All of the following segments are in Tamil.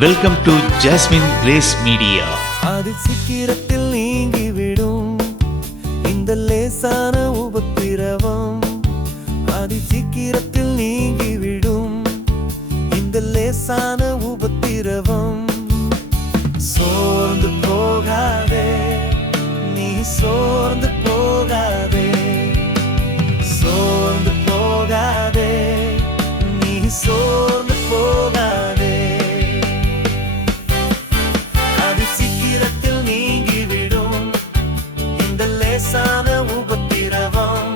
Welcome to jasmine grace media. அது சீக்கிரத்தில் நீங்கிவிடும் இந்த லேசான உபத்திரவம். அது சீக்கிரத்தில் நீங்கிவிடும் இந்த லேசான உபத்திரவம். சோர்ந்து போகாதே, நீ சோர்ந்து போகாதே, சோர்ந்து போகாதே, நீ சோர்ந்து போகாதே. அது சீக்கிரத்தில் நீங்கிவிடும் இந்த லேசான உபத்திரவம்.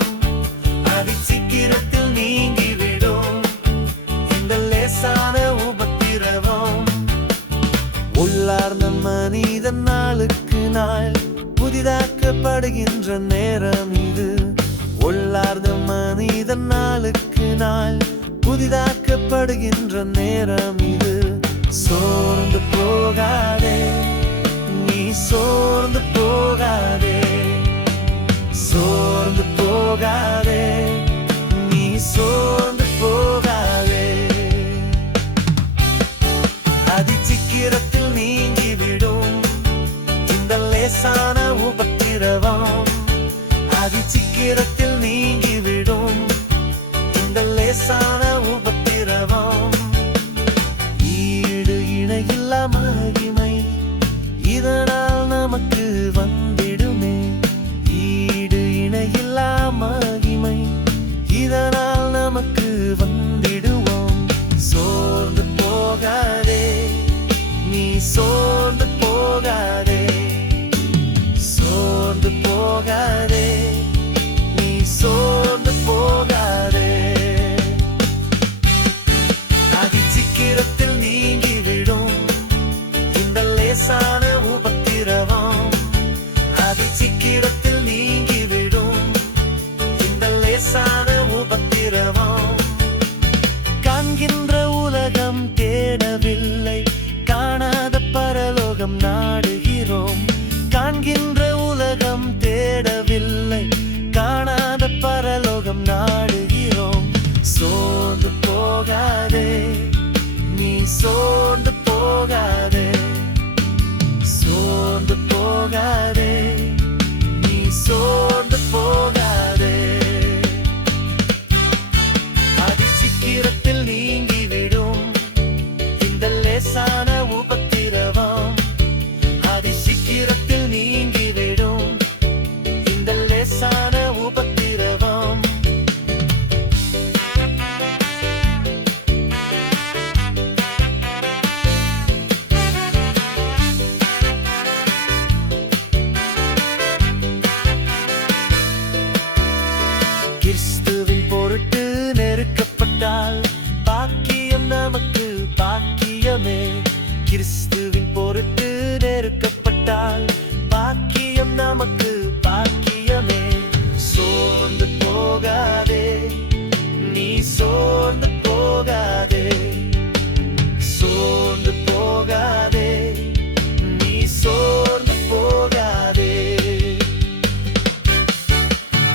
அது சீக்கிரத்தில் நீங்கிவிடும் இந்த லேசான உபத்திரவம். உள்ளார்ந்த மனிதன் நாளுக்கு நாள் புதிதாக்கப்படுகின்ற நேரம் இது. உள்ளார்ந்த மனிதன் நாளுக்கு நாள் புதிதாக்கப்படுகின்ற நேரம் இது. சோர்ந்து போகாதே, நீ சோர்ந்து போகாதே, சோர்ந்து போகாதே, நீ சோர்ந்து போகாதே. அதி சீக்கிரத்தில் நீங்கிவிடும் இந்த லேசான உபத்திரவம். அதி சீக்கிரத்தில் நீங்கிவிடும் இந்த லேசான உபத்திரவம். ஈடு இணையில்லா மகிமை இதனால் நமக்கு வந்திடுமே. ஈடு இணையில்லா மகிமை இதனால் நமக்கு வந்திடுவோம். சோர்ந்து போகாதே, நீ சோர்ந்து போகாதே, சோர்ந்து போகாதே, நீ சோர்ந்து போகாதே. அதி சீக்கிரத்தில் நீங்கிவிடும் இந்த லேசான உபத்திரவம். அதி சீக்கிரத்தில் நீங்கிவிடும் இந்த லேசான உபத்திரவம். காண்கின்ற உலகம் தேடவில்லை, காணாத பரலோகம் நாடுகிறோம். காண்கின்ற உலகம் தேடவில்லை, காணாத பரலோகம் நாடுகிறோம். சோர்ந்து போகாதே, நீ சோர்ந்து போகாதே, சோர்ந்து போகாதே, நீ சோர்ந்து போகாதே. அதி சீக்கிரத்தில் நீங்கிவிடும் இந்த லேசான உபத்திரவம். அதி சீக்கிரத்தில் நீங்கிவிடும் இந்த லேசான உபத்திரவம். கிறிஸ்துவின் பொருட்டு நெருக்கப்பட்டால் பாக்கியம் நமக்கு பாக்கியமே. கிறிஸ்துவின் பொருட்டு நெருக்கப்பட்டால் பாக்கியம் நமக்கு பாக்கியமே. சோர்ந்து போகாதே, நீ சோர்ந்து போகாதே, சோர்ந்து போகாதே, நீ சோர்ந்து போகாதே.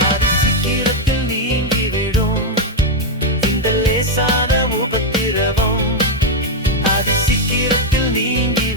அதி சீக்கிரத்தில் நீங்கிவிடும் இந்த லேசான உபத்திரவம். அதி சீக்கிரத்தில் நீங்கி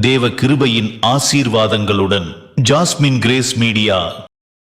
தேவ கிருபையின் ஆசீர்வாதங்களுடன் ஜாஸ்மின் கிரேஸ் மீடியா